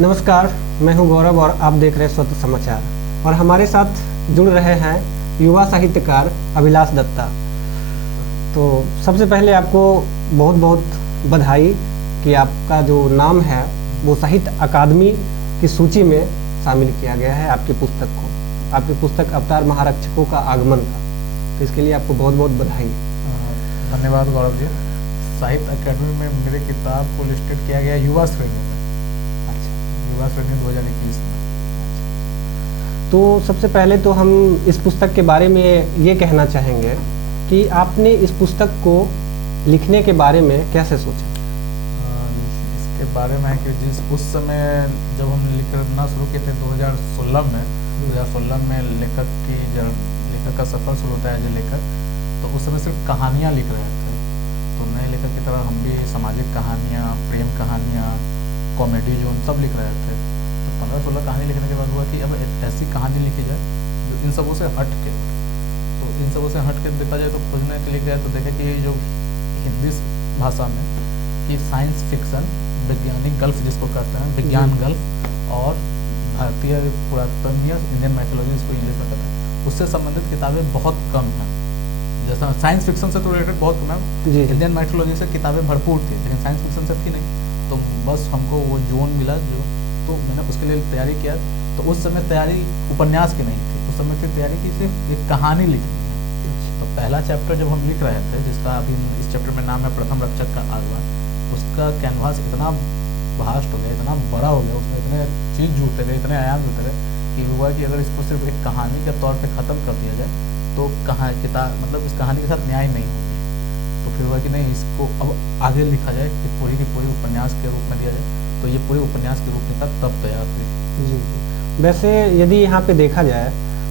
नमस्कार, मैं हूं गौरव और आप देख रहे हैं स्वतः समाचार। और हमारे साथ जुड़ रहे हैं युवा साहित्यकार अभिलाष दत्ता। तो सबसे पहले आपको बहुत बहुत बधाई कि आपका जो नाम है वो साहित्य अकादमी की सूची में शामिल किया गया है आपकी पुस्तक को। आपकी पुस्तक अवतार महारक्षकों का आगमन था, तो इसके लिए आपको बहुत बहुत बधाई। धन्यवाद गौरव जी। साहित्य अकादमी में मेरे किताब को लिस्टेड किया गया युवा श्रेणी में। अच्छा, युवा श्रेणी 2021 में। तो सबसे पहले तो हम इस पुस्तक के बारे में ये कहना चाहेंगे कि आपने इस पुस्तक को लिखने के बारे में कैसे सोचा? इसके बारे में है कि उस समय जब हम लिखना शुरू किए थे 2016 में लेखक का सफ़र शुरू होता है जो लेखक, तो उस समय सिर्फ कहानियाँ लिख रहे थे। तो नए लेखक की तरह हम भी सामाजिक कहानियाँ, प्रेम कहानियाँ, कॉमेडी जोन सब लिख रहे थे। तो 15-16 कहानी लिखने के बाद हुआ कि अब ऐसी कहानी लिखी जाए जो इन सबों से हट के, तो इन सबों से हट के देखा जाए तो खोजने के लिए गए तो देखे कि जो हिंदी भाषा में कि साइंस फिक्सन, वैज्ञानिक गल्फ जिसको कहते हैं, विज्ञान गल्फ, और भारतीय पुरातन या इंडियन माइथोलॉजी जिसको इंग्लिश में कहते हैं, उससे संबंधित किताबें बहुत कम हैं। जैसा साइंस फिक्शन से तो रिलेटेड बहुत कम है, इंडियन माइथोलॉजी से किताबें भरपूर थी, लेकिन साइंस फिक्शन से थी नहीं। तो बस हमको वो जोन मिला जो, तो मैंने उसके लिए तैयारी किया। तो उस समय तैयारी उपन्यास की नहीं थी, उस समय की तैयारी की सिर्फ एक कहानी लिखनी है। तो पहला चैप्टर जब हम लिख रहे थे, जिसका अभी इस चैप्टर में नाम है प्रथम रक्षक का आगमन, उसका कैनवास इतना वास्ट हो गया, इतना बड़ा हो गया, उसमें इतने चीज़ जुड़ते गए, इतने आयाम जुड़ते गए कि हुआ कि अगर इसको सिर्फ एक कहानी के तौर पे ख़त्म कर दिया जाए तो किताब मतलब इस कहानी के साथ न्याय नहीं होगी। तो फिर हुआ कि नहीं, इसको अब आगे लिखा जाए कि पूरी की पूरी उपन्यास के रूप में दिया जाए। तो ये पूरे उपन्यास के रूप में तब तैयार हुई। जी, वैसे यदि यहाँ पे देखा जाए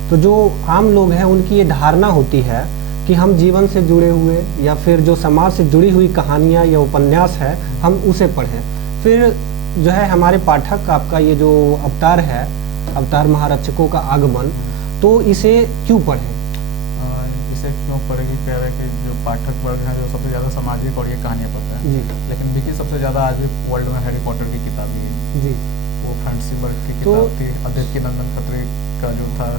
तो जो आम लोग हैं उनकी ये धारणा होती है कि हम जीवन से जुड़े हुए या फिर जो समाज से जुड़ी हुई कहानियाँ या उपन्यास है हम उसे पढ़ें। फिर जो है हमारे पाठक आपका ये जो अवतार है, अवतार महारक्षकों का आगमन, तो इसे क्यों पढ़ें? इसे क्यों पढ़ेगी, कह रहे हैं कि जो पाठक वर्ग हैं जो सबसे ज़्यादा सामाजिक और ये कहानियाँ पढ़ते हैं जी, लेकिन बिकी सबसे ज़्यादा आज भी वर्ल्ड में हैरी पॉटर की किताब ही जी, वो फैंटेसी वर्ग की किताब थी। देवकी नंदन खत्री का जो था,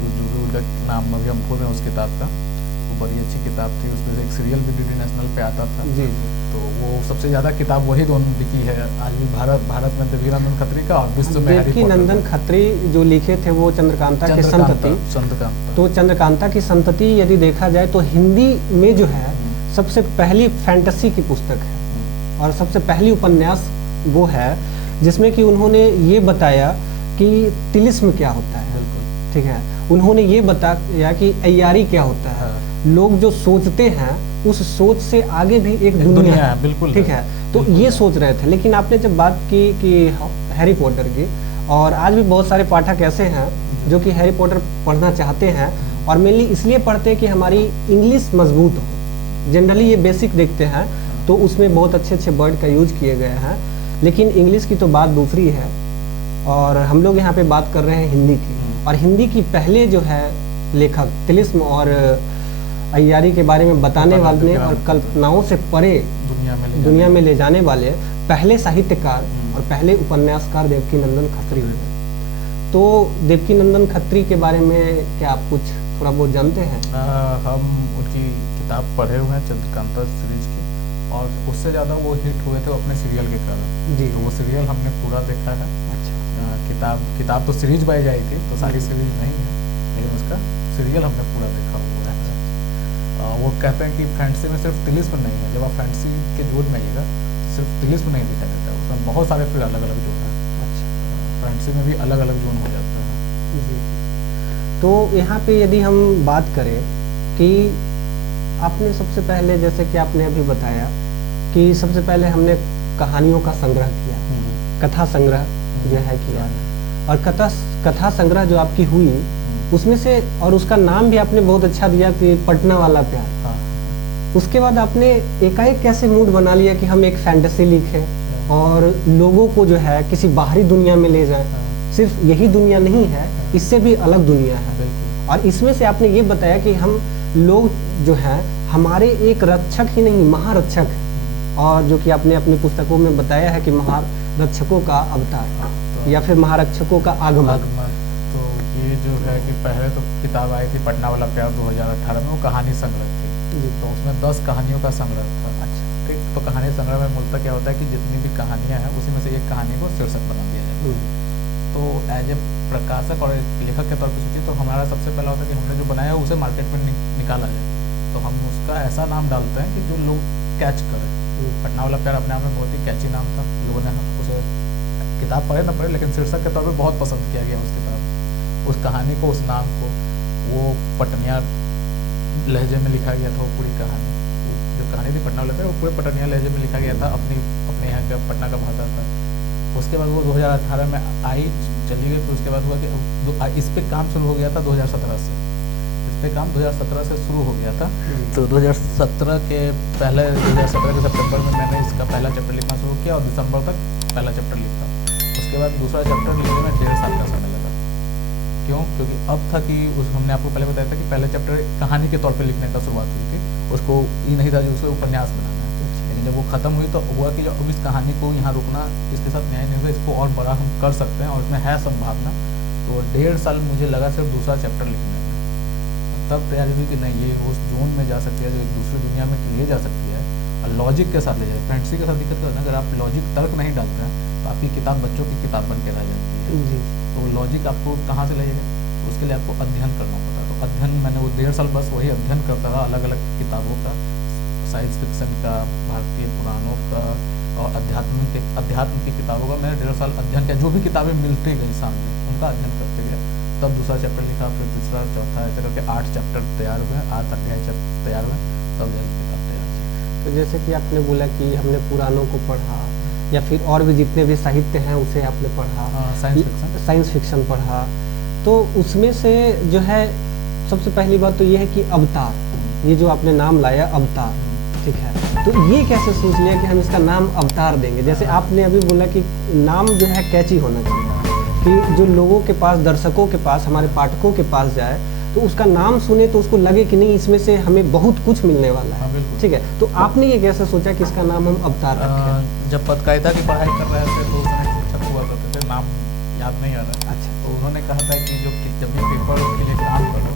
जो नाम अभी हम भूल रहे हैं उस किताब का, वो बड़ी अच्छी किताब थी। उसमें से एक सीरियल भी डीडी नेशनल पे आता था जी, तो वो सबसे ज़्यादा किताब वही दोनों बिकी है आज भी भारत में, देवकी नंदन खत्री का, और विश्व में देवकी नंदन खत्री जो लिखे थे वो चंद्रकांता की संतति। तो चंद्रकांता की संतति यदि देखा जाए तो हिंदी में जो है सबसे पहली फैंटेसी की पुस्तक है और सबसे पहली उपन्यास वो है जिसमें कि उन्होंने ये बताया कि तिलिस्म क्या होता है, ठीक है, उन्होंने ये बताया कि अय्यारी क्या होता है, लोग जो सोचते हैं उस सोच से आगे भी एक दुनिया है, बिल्कुल, ठीक है। तो ये सोच रहे थे। लेकिन आपने जब बात की कि हैरी पॉटर की, और आज भी बहुत सारे पाठक ऐसे हैं जो कि हैरी पॉटर पढ़ना चाहते हैं और मेनली इसलिए पढ़ते हैं कि हमारी इंग्लिश मजबूत हो। जनरली ये बेसिक देखते हैं तो उसमें बहुत अच्छे अच्छे वर्ड का यूज किए गए हैं, लेकिन इंग्लिश की तो बात दूसरी है और हम लोग यहाँ पे बात कर रहे हैं हिंदी की। और हिंदी की पहले जो है लेखक तिलिस्म और अय्यारी के बारे में बताने वाले और कल्पनाओं से परे दुनिया में ले जाने वाले पहले साहित्यकार और पहले उपन्यासकार देवकी नंदन खत्री हुए। तो देवकी नंदन खत्री के बारे में क्या आप कुछ थोड़ा बहुत जानते हैं? हम उनकी किताब पढ़े हुए हैं, चंद्रकांता सीरीज की, और उससे ज़्यादा वो हिट हुए थे अपने सीरियल के कारण जी। तो वो सीरियल हमने पूरा देखा है। अच्छा। किताब तो सीरीज बाई जाई थी, तो सारी सीरीज नहीं है, लेकिन उसका सीरियल हमने पूरा देखा हुआ है। वो कहते हैं कि फैंटेसी में सिर्फ तिलिस्म नहीं है, जब आप फैंटेसी के जोन में आइएगा सिर्फ तिलिस्म नहीं दिखा जाता है, उसमें बहुत सारे फिर अलग अलग जोन हैं। अच्छा, फैंटेसी में भी अलग अलग जोन हो जाता है जी। तो यहाँ पे यदि हम बात करें कि आपने सबसे पहले, जैसे कि आपने अभी बताया कि सबसे पहले हमने कहानियों का संग्रह किया, कथा संग्रह जो है किया, और कथा संग्रह जो आपकी हुई उसमें से, और उसका नाम भी आपने बहुत अच्छा दिया कि पटना वाला प्यार। हाँ। उसके बाद आपने एकाएक कैसे मूड बना लिया कि हम एक फैंटेसी लिखें और लोगों को जो है किसी बाहरी दुनिया में ले जाएं? सिर्फ यही दुनिया नहीं है, इससे भी अलग दुनिया है। और इसमें से आपने ये बताया कि हम लोग जो हैं हमारे एक रक्षक ही नहीं, महारक्षक हैं। और जो कि आपने अपनी पुस्तकों में बताया है कि रक्षकों का अवतार तो या फिर महारक्षकों का आगमन। तो ये जो है कि पहले तो किताब आई थी पटना वाला प्यार 2018 में, वो कहानी संग्रह थी, तो उसमें 10 कहानियों का संग्रह था। अच्छा, ठीक, तो कहानी संग्रह में मूलतः क्या होता है कि जितनी भी कहानियाँ हैं उसी में से एक कहानी को शीर्षक बना दिया जाता है। तो एज ए प्रकाशक और लेखक के तौर पर सोचिए तो हमारा सबसे पहला होता है कि हमने जो बनाया उसे मार्केट में निकाला जाए, तो हम उसका ऐसा नाम डालते हैं कि जो लोग कैच करें। पटना वाला प्यार अपने आप में बहुत ही कैची नाम था, लोगों ने उसे किताब पढ़े ना पढ़े लेकिन शीर्षक के तौर पर बहुत पसंद किया गया उस किताब, उस कहानी को, उस नाम को। वो पटनिया लहजे में लिखा गया था, वो पूरी कहानी, जो कहानी थी पटना वाला प्यार वो पूरे पटनिया लहजे में लिखा गया था, अपने यहाँ का पटना का भाषा था। उसके बाद वो 2018 में आई, चली गई, फिर उसके बाद हुआ कि इस पे काम शुरू हो गया था 2017 से। इस पे काम 2017 से शुरू हो गया था। तो 2017 के पहले 2017 के सितंबर में मैंने इसका पहला चैप्टर लिखना शुरू किया और दिसंबर तक पहला चैप्टर लिखा। उसके बाद दूसरा चैप्टर लिखने में 1.5 साल का समय लगा। क्यों? क्योंकि अब था कि हमने आपको पहले बताया था कि पहले चैप्टर कहानी के तौर पर लिखने का शुरुआत हुई थी, उसको ये नहीं था जो उसको उपन्यास बनाना है। लेकिन जब वो ख़त्म हुई तो हुआ कि जो अब इस कहानी को यहाँ रुकना इसके साथ न्याय नहीं होगा, इसको और बड़ा हम कर सकते हैं और इसमें है संभावना। तो 1.5 साल मुझे लगा सिर्फ दूसरा चैप्टर लिखने में। तब तैयारी हुई कि नहीं, ये उस जोन में जा सकती है जो एक दूसरी दुनिया में ले जा सकती है और लॉजिक के साथ ले जाए। फैंटेसी के साथ दिक्कत है ना, अगर आप लॉजिक तर्क नहीं डालते हैं तो आपकी किताब बच्चों की किताब बन के रह जाती है। तो लॉजिक आपको कहाँ से लगेगा, तो उसके लिए आपको अध्ययन करना पड़ता है। तो अध्ययन मैंने वो 1.5 साल बस वही अध्ययन करता रहा, अलग अलग किताबों का, साइंस फिक्शन का, भारतीय पुराणों का और अध्यात्म की किताबों का मैंने 1.5 साल अध्ययन किया। जो भी किताबें मिलती गई सामने उनका अध्ययन करते गया, तब दूसरा चैप्टर लिखा, फिर तीसरा, चौथा, ऐसे करके 8 चैप्टर तैयार हुए, 8 अध्याय तैयार हुए, तब जाकर किताब तैयार की। तो जैसे कि आपने बोला कि हमने पुराणों को पढ़ा या फिर और भी जितने भी साहित्य हैं उसे आपने पढ़ा, साइंस फिक्शन पढ़ा, तो उसमें से जो है सबसे पहली बात तो ये है कि अवतार, ये जो आपने नाम लाया अवतार, ठीक है, तो ये कैसे सोच लिया कि हम इसका नाम अवतार देंगे? जैसे आपने अभी बोला कि नाम जो है कैची होना चाहिए, कि जो लोगों के पास, दर्शकों के पास, हमारे पाठकों के पास जाए तो उसका नाम सुने तो उसको लगे कि नहीं, इसमें से हमें बहुत कुछ मिलने वाला है। ठीक है, तो आपने ये कैसे सोचा कि इसका नाम हम अवतार रखें? जब पत्रकारिता की पढ़ाई कर रहे थे तो उसमें शिक्षक हुआ करते थे, नाम याद नहीं आ रहा। अच्छा, तो उन्होंने कहा था कि जब भी पेपर के लिए काम करो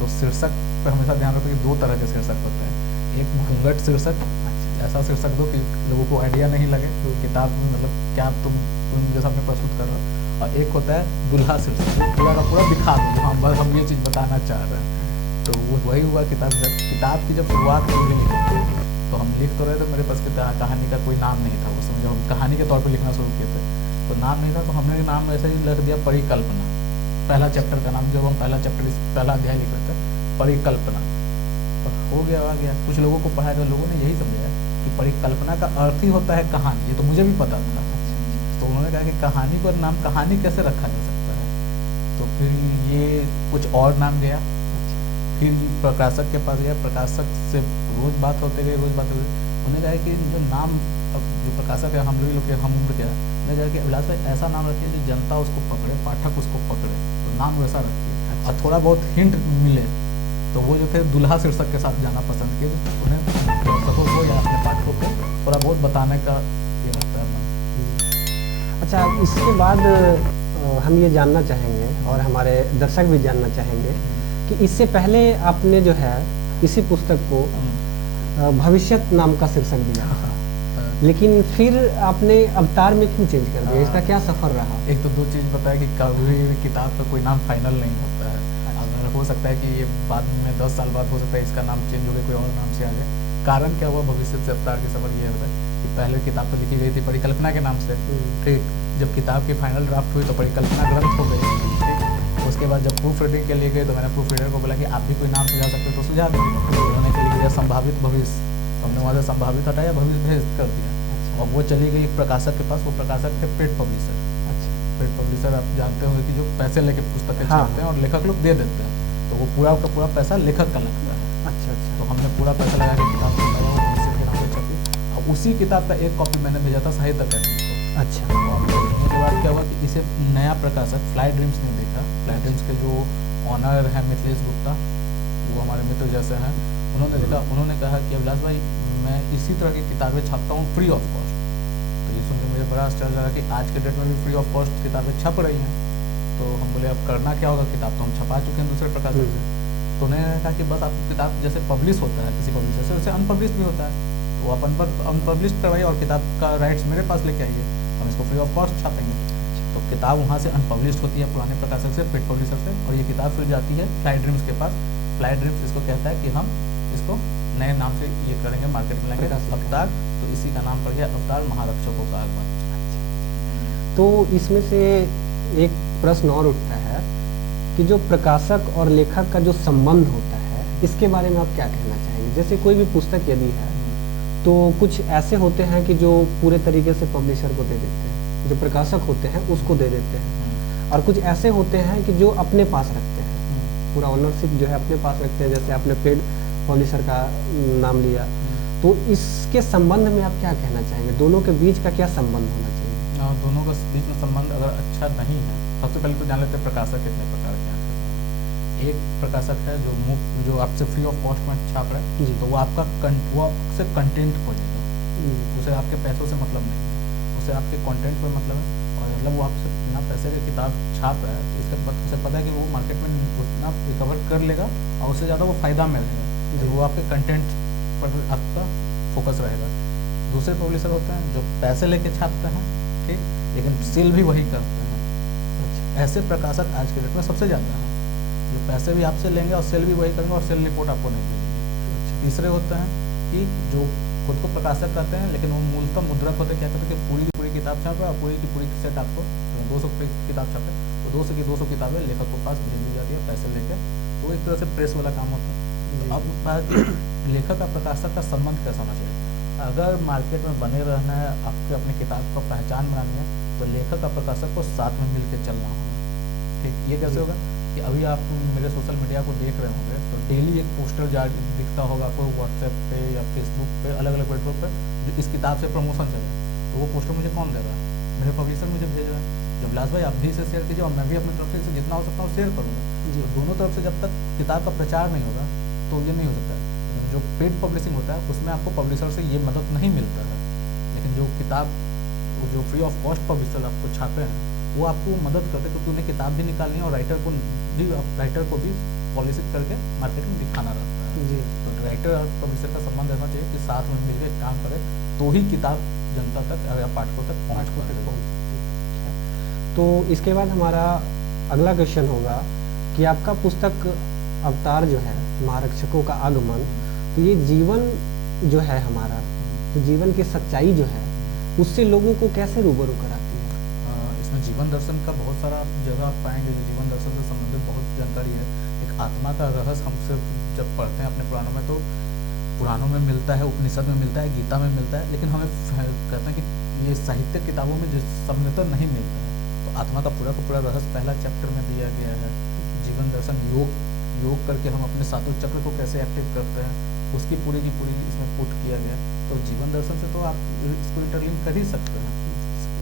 तो शीर्षक पर हमेशा ध्यान रखो कि 2 तरह के शीर्षक होते हैं। एक घूंघट शीर्षक, ऐसा शीर्षक दो कि लोगों को आइडिया नहीं लगे तो किताब में मतलब क्या तुम जैसा अपने प्रस्तुत कर रहे हो, और एक होता है दुल्हा शीर्षक, पूरा का पूरा दिखा दो, हाँ बस हम ये चीज़ बताना चाह रहे हैं। तो वो वही हुआ। किताब की जब शुरुआत हुई लिखने तो हम लिख तो रहे थे, मेरे पास कहानी का कोई नाम नहीं था उस समय, जब हम कहानी के तौर पर लिखना शुरू किए थे तो नाम नहीं था, तो हमने नाम ऐसे ही लिख दिया परिकल्पना। पहला चैप्टर का नाम, जब हम पहला अध्याय लिख रहे थे, परिकल्पना, तो हो गया आ गया। कुछ लोगों को पढ़ाया तो लोगों ने यही समझा कि परिकल्पना का अर्थ ही होता है कहानी, ये तो मुझे भी पता था। तो उन्होंने कहा कि कहानी पर नाम कहानी कैसे रखा जा सकता है, तो फिर ये कुछ और नाम गया। फिर प्रकाशक के पास गया, प्रकाशक से रोज़ बात होते गए, उन्होंने कहा कि जो नाम जो प्रकाशक है हम लोग के, हम उम्र क्या, उन्होंने कहा कि अभिलाष भाई ऐसा नाम रखिए जो जनता उसको पकड़े, पाठक उसको पकड़े, तो नाम वैसा रखिए और थोड़ा बहुत हिंट मिले। तो वो जो थे दुल्हा शीर्षक के साथ जाना पसंद किए, उन्हें दर्शकों को या अपने पाठकों को थोड़ा बहुत बताने का ये रहता है। अच्छा, इसके बाद हम ये जानना चाहेंगे और हमारे दर्शक भी जानना चाहेंगे कि इससे पहले आपने जो है इसी पुस्तक को भविष्यत नाम का शीर्षक दिया, लेकिन फिर आपने अवतार में क्यों चेंज कर दिया? इसका क्या सफ़र रहा? एक तो 2 चीज़ बताया कि कभी भी किताब का कोई नाम फाइनल नहीं होता है। अगर हो सकता है कि ये बाद में 10 साल बाद हो सकता है इसका नाम चेंज हो गया, कोई और नाम से आ जाए। कारण क्या हुआ भविष्य से अवतार के सफ़र ये होता है कि पहले किताब तो लिखी गई थी परिकल्पना के नाम से, ठीक, जब किताब की फाइनल ड्राफ्ट हुई तो परिकल्पना ग्रंथ हो गई, ठीक। उसके बाद जब प्रूफ रीडिंग के लिए गए तो मैंने प्रूफ रीडर को बोला कि आप भी कोई नाम सुझा सकते हो तो सुझा दीजिए। उन्होंने के लिए संभावित भविष्य, हमने वहाँ से संभावित हटाया, भविष्य भेज कर दिया। और वो चली गई प्रकाशक के पास, वो प्रकाशक थे पेड पब्लिशर। अच्छा, पेड पब्लिशर आप जानते होंगे कि जो पैसे लेके पुस्तकें छापते हैं और लेखक लोग दे देते हैं, तो वो पूरा का पूरा पैसा लेखक का लगता है। अच्छा, तो हमने पूरा पैसा लगा के किताब भविष्य के नाम से छपी, और उसी किताब का एक कॉपी मैंने भेजा था साहित्य अकादमी को। अच्छा, भेजने के बाद क्या हुआ कि इसे नया प्रकाशक फ्लाई ड्रीम्स ने देखा। फ्लाई ड्रीम्स के जो ऑनर है मिथिलेश गुप्ता, वो हमारे मित्र जैसे हैं, उन्होंने देखा, उन्होंने कहा कि अभिलाष भाई मैं इसी तरह की किताबें छापता हूँ फ्री ऑफ कॉस्ट, तो ये सुन के मुझे बड़ा आश्चर्य लगा कि आज के डेट में भी फ्री ऑफ कॉस्ट किताबें छप रही हैं। तो हम बोले अब करना क्या होगा, किताब तो हम छपा चुके हैं दूसरे प्रकाशक से। तो उन्होंने कहा कि बस आपकी किताब जैसे पब्लिश होता है किसी पब्लिशर से, वैसे अनपब्लिश भी होता है, तो आप अनपब्लिश करवाइए और किताब का राइट्स मेरे पास लेके आइए, हम इसको फ्री ऑफ कॉस्ट छापेंगे। तो किताब वहाँ से अनपब्लिश होती है पुराने प्रकाशक से, पेड पब्लिशर से, और ये किताब फिर जाती है फ्लाई ड्रीम्स के पास। फ्लाई ड्रीम्स इसको कहता है कि हम इसको नए नाम से ये करेंगे, मार्केट में लाएंगे, अवतार। तो इसी का नाम पड़ गया अवतार, महारक्षकों का आगमन। तो इसमें से एक प्रश्न और उठता है कि जो प्रकाशक और लेखक का जो संबंध होता है, इसके बारे में आप क्या कहना चाहेंगे? जैसे कोई भी पुस्तक यदि है तो कुछ ऐसे होते हैं कि जो पूरे तरीके से पब्लिशर को दे देते हैं, जो प्रकाशक होते हैं उसको दे देते हैं, और कुछ ऐसे होते हैं कि जो अपने पास रखते हैं, पूरा ओनरशिप जो है अपने पास रखते हैं, जैसे आपने पेड पब्लिशर का नाम लिया। तो इसके संबंध में आप क्या कहना चाहेंगे? दोनों के बीच का क्या संबंध होना चाहिए? दोनों के बीच में संबंध अगर अच्छा नहीं है, सबसे पहले तो जान लेते हैं प्रकाशक कितने प्रकार के हैं। एक प्रकाशक है जो आपसे फ्री ऑफ कॉस्ट में छाप रहा है, तो वो आपसे कंटेंट खोजेगा, उसे आपके पैसों से मतलब नहीं है, उसे आपके कंटेंट पर मतलब है। और मतलब वो आपसे बिना पैसे के किताब छाप रहा है, तो इसका उसे पता है कि वो मार्केट में उतना रिकवर कर लेगा और उससे ज़्यादा वो फ़ायदा मिलेगा, वो आपके कंटेंट पर आपका फोकस रहेगा। दूसरे पब्लिशर होते हैं जो पैसे लेके छापते हैं, ठीक, लेकिन सेल भी वही करते हैं। ऐसे प्रकाशक आज के डेट में सबसे ज़्यादा हैं, जो पैसे भी आपसे लेंगे और सेल भी वही करेंगे और सेल रिपोर्ट आपको नहीं देंगे। तीसरे होते हैं कि जो खुद को प्रकाशक करते हैं, लेकिन वो मूलतः मुद्रक होते हैं। क्या कहते हैं कि पूरी की पूरी किताब छाप रहा है, पूरी की पूरी सेट आपको 200 किताब छापे, तो 200 की 200 किताबें लेखक के पास भेज दी जाती है पैसे लेके। तो एक तरह से प्रेस वाला काम होता है। तो अब लेखक का प्रकाशक का संबंध कैसा होना चाहिए? अगर मार्केट में बने रहना है, आपके अपनी किताब को पहचान बनानी है, तो लेखक का प्रकाशक को साथ में मिलकर चलना होगा। ठीक, ये कैसे होगा कि अभी आप मेरे सोशल मीडिया को देख रहे होंगे तो डेली एक पोस्टर जारी दिखता होगा आपको व्हाट्सएप पे या फेसबुक पे, अलग अलग प्लेटफॉर्म पे, जो इस किताब से प्रमोशन चले। तो वो पोस्टर मुझे कौन दे रहा है? मेरे पब्लिशर मुझे भेज रहे हैं। जब लास्ट भाई आप भी इसे शेयर कीजिए और मैं भी अपनी तरफ से इसे जितना हो सकता हूँ शेयर करूँगा। तो दोनों तरफ से जब तक किताब का प्रचार नहीं होगा तो ये नहीं हो सकता है। जो पेड पब्लिशिंग होता है उसमें आपको पब्लिशर से ये मदद नहीं मिलता है, लेकिन जो किताब जो फ्री ऑफ कॉस्ट पब्लिशर आपको छापे हैं वो आपको मदद करते हैं, क्योंकि उन्हें किताब भी निकालनी है और राइटर को भी पॉलिसी करके मार्केट में दिखाना रहता है जी। तो राइटर और पब्लिशर का संबंध रहना चाहिए कि साथ में मिलकर काम करें, तो ही किताब जनता तक या पाठकों तक पहुँच। तो इसके बाद हमारा अगला क्वेश्चन होगा कि आपका पुस्तक अवतार जो है, महारक्षकों का आगमन, तो ये जीवन जो है हमारा, तो जीवन की सच्चाई जो है उससे लोगों को कैसे रूबरू कराती है? इसमें जीवन दर्शन का बहुत सारा जगह आप पाएंगे, जो जीवन दर्शन से संबंधित बहुत जानकारी है। एक आत्मा का रहस्य हमसे जब पढ़ते हैं अपने पुराणों में, तो पुराणों में मिलता है, उपनिषद में मिलता है, गीता में मिलता है, लेकिन हमें कहते हैं कि ये साहित्य किताबों में सम्मिलित नहीं मिलता है। तो आत्मा का पूरा रहस्य पहला चैप्टर में दिया गया है। जीवन दर्शन योग करके हम अपने सातों चक्र को कैसे एक्टिव करते हैं, उसकी पूरी की पूरी इसमें पुट किया गया। तो जीवन दर्शन से तो आप इसको इंटरलिंक कर ही सकते हैं,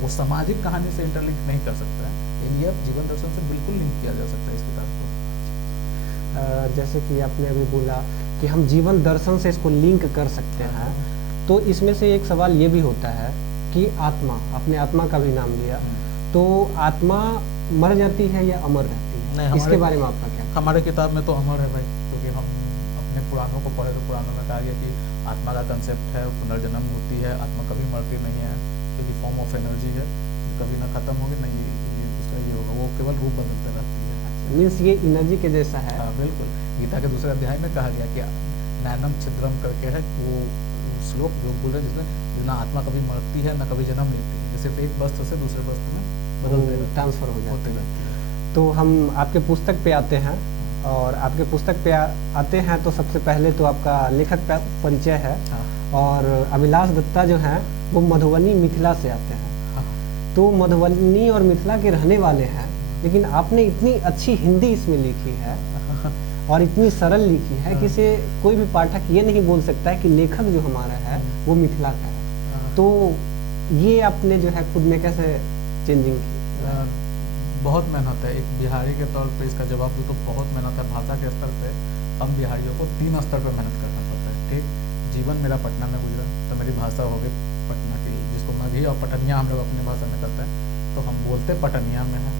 वो सामाजिक कहानी से इंटरलिंक नहीं कर सकते हैं, लेकिन ये जीवन दर्शन से बिल्कुल लिंक किया जा सकता है इस किताब को। जैसे कि आपने अभी बोला कि हम जीवन दर्शन से इसको लिंक कर सकते हैं, तो इसमें से एक सवाल ये भी होता है कि आत्मा, आपने आत्मा का भी नाम लिया, तो आत्मा मर जाती है या अमर रहती है? नहीं, इसके बारे में आपका क्या? हमारे किताब में तो अमर है भाई, क्योंकि हम अपने पुराणों को पढ़े तो पुराणों में कहा गया कि आत्मा का कंसेप्ट है, पुनर्जन्म होती है, आत्मा कभी मरती नहीं है, क्योंकि फॉर्म ऑफ एनर्जी है, कभी ना खत्म होगी ना ये उसका ये होगा, वो केवल रूप बदलते रहती है। मीन्स ये एनर्जी के जैसा है। हाँ बिल्कुल, गीता के दूसरे अध्याय में कहा गया कि नैनम छिद्रम करके है वो श्लोक जो बोल रहे हैं, जिसमें ना आत्मा कभी मरती है ना कभी जन्म लेती है, सिर्फ एक वस्त्र से दूसरे वस्त्र में बदलते ट्रांसफर हो जाते हैं। तो हम आपके पुस्तक पे आते हैं, और आपके पुस्तक पे आते हैं तो सबसे पहले तो आपका लेखक परिचय है। हाँ। और अभिलाष दत्ता जो हैं वो मधुबनी मिथिला से आते हैं। हाँ। तो मधुबनी और मिथिला के रहने वाले हैं, लेकिन आपने इतनी अच्छी हिंदी इसमें लिखी है और इतनी सरल लिखी है कि इसे कोई भी पाठक ये नहीं बोल सकता है कि लेखक जो हमारा है वो मिथिला का है। तो ये आपने जो है खुद में कैसे चेंजिंग की? बहुत मेहनत है, एक बिहारी के तौर पे इसका जवाब दूँ तो बहुत मेहनत है। भाषा के स्तर पे हम बिहारियों को 3 स्तर पे मेहनत करना पड़ता है। ठीक, जीवन मेरा पटना में गुजरा, तो मेरी भाषा हो गई पटना की, जिसको मगही और पटनिया हम लोग अपनी भाषा में करते हैं, तो हम बोलते पटनिया में है,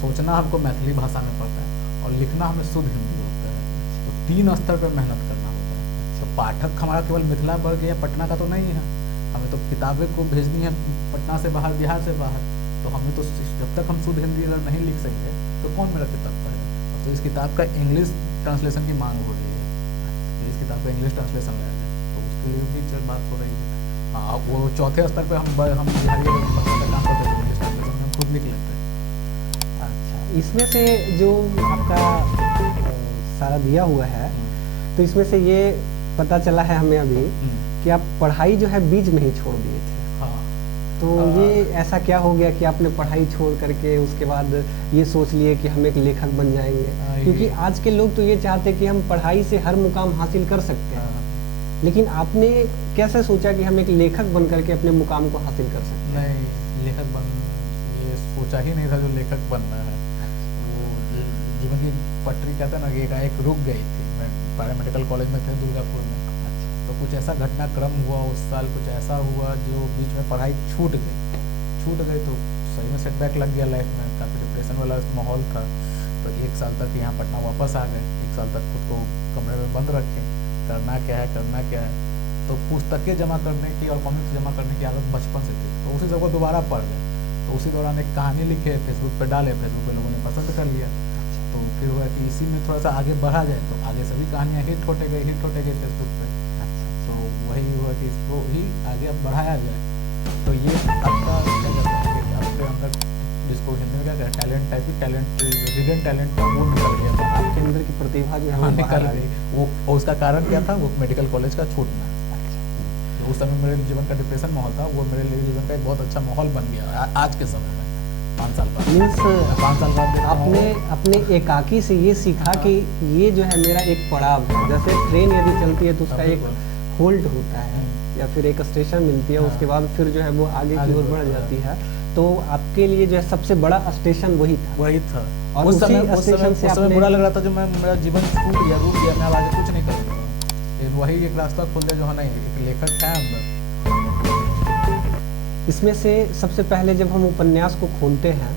सोचना हमको मैथिली भाषा में पड़ता है और लिखना हमें शुद्ध हिंदी होता है। तो 3 स्तर पर मेहनत करना होता है। तो पाठक हमारा केवल मिथिला वर्ग या पटना का तो नहीं है, हमें तो किताबें को भेजनी है पटना से बाहर, बिहार से बाहर, तो हमें तो जब तक हम शुद्ध हिंदी अगर नहीं लिख सकेंगे तो कौन मेरा किताब पढ़ेगा। तो इस किताब का इंग्लिश ट्रांसलेशन की मांग हो रही है कि इस किताब का इंग्लिश ट्रांसलेशन लाया जाए, तो उसके लिए भी बात हो रही है। हाँ, वो 4थे स्तर पर हम बिहारी काम करते हैं, इंग्लिश ट्रांसलेशन हम खुद लिख लेते हैं। अच्छा, इसमें से जो आपका सारा दिया हुआ है, तो इसमें से ये पता चला है हमें अभी कि आप पढ़ाई जो है बीच में ही छोड़ दिए थे। हाँ। तो ये ऐसा क्या हो गया कि आपने पढ़ाई छोड़ करके उसके बाद ये सोच लिए कि हम एक लेखक बन जाएंगे? क्योंकि आज के लोग तो ये चाहते हैं कि हम पढ़ाई से हर मुकाम हासिल कर सकते हैं, लेकिन आपने कैसे सोचा कि हम एक लेखक बन करके अपने मुकाम को हासिल कर सकते हैं? नहीं, लेखक बन ये सोचा ही नहीं था जो लेखक बनना है। वो जीवन की पटरी कहते हैं ना कि एक रुक गई थी। मैं पैरामेडिकल कॉलेज में थे दुर्गापुर में, तो कुछ ऐसा घटनाक्रम हुआ उस साल, कुछ ऐसा हुआ जो बीच में पढ़ाई छूट गई तो सही में सेटबैक लग गया लाइफ में, काफ़ी डिप्रेशन वाला माहौल था। तो 1 साल तक यहाँ पटना वापस आ गए, 1 साल तक खुद को कमरे में बंद रखे, करना क्या है। तो पुस्तकें जमा करने की और कॉमिक्स जमा करने की आदत बचपन से थी, तो उसी सबको दोबारा पढ़ गए। तो उसी दौरान एक कहानी लिखे, फेसबुक पे डाले, फेसबुक पे लोगों ने पसंद कर लिया। तो फिर हुआ कि इसी में थोड़ा सा आगे बढ़ा जाए, तो आगे सभी कहानियाँ हिट होते गई फेसबुक पे। तो वही हुआ कि इसको ही आगे अब बढ़ाया जाए। तो ये आपका क्या कहते हैं कि आपके अंदर जिसको हिंदी में क्या कहते हैं टैलेंट का वो निकल गया था, आपके अंदर की प्रतिभा जो है हाँ निकल गई। वो उसका कारण क्या था? वो मेडिकल कॉलेज का छूटना। तो उस समय मेरे जीवन का डिप्रेशन माहौल था, वो मेरे लिए जीवन का एक बहुत अच्छा माहौल बन गया आज के समय में। 5 साल बाद मीन्स 5 साल बाद आपने अपने एकाकी से ये सीखा कि ये जो है मेरा एक पड़ाव है। जैसे ट्रेन यदि चलती है तो उसका एक होल्ड होता है या फिर एक स्टेशन मिलती है, उसके बाद फिर जो है वो आगे की ओर बढ़ जाती है। तो आपके लिए जो है सबसे बड़ा स्टेशन वही था। और उस समय बुरा लग रहा था जो मेरा जीवन छूट गया, रुक गया, मैं अब आगे कुछ नहीं करूँगा। लेकिन वही एक रास्ता खुल गया जो है नहीं, एक लेखक है अंदर। इसमें से सबसे पहले जब हम उपन्यास को खोलते हैं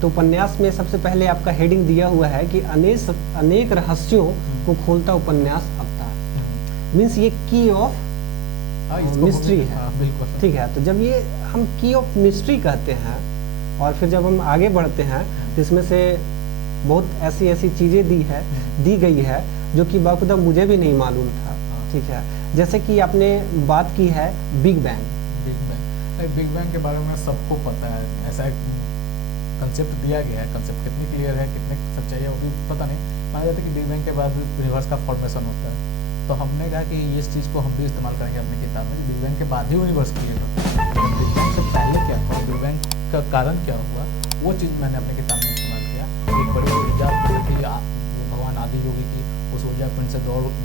तो उपन्यास में सबसे पहले आपका हेडिंग दिया हुआ है कि अनेक रहस्यों को खोलता उपन्यास अवतार। मीन्स ये की ऑफ मिस्ट्री है। बिल्कुल ठीक है। तो जब ये हम की ऑफ मिस्ट्री कहते हैं और फिर जब हम आगे बढ़ते हैं तो इसमें से बहुत ऐसी चीज़ें दी गई है जो कि बाखुदा मुझे भी नहीं मालूम था। ठीक है। जैसे कि आपने बात की है बिग बैंग के बारे में सबको पता है। ऐसा एक कंसेप्ट दिया गया है, कंसेप्ट कितनी क्लियर है, कितने सच्चाई है वो भी पता नहीं। माना जाता है कि बिग बैंग के बाद यूनिवर्स का फॉर्मेशन होता है। तो हमने कहा कि इस चीज़ को हम भी इस्तेमाल करेंगे अपनी किताब में। बिग बैंग के बाद ही यूनिवर्स क्रिएट होता है, बिग बैंग से पहले क्या था, बिग बैंग का कारण क्या हुआ, वो चीज़ मैंने अपनी किताब में इस्तेमाल किया। एक बड़ी ऊर्जा थी भगवान आदि योगी की, उस ऊर्जा पिंड से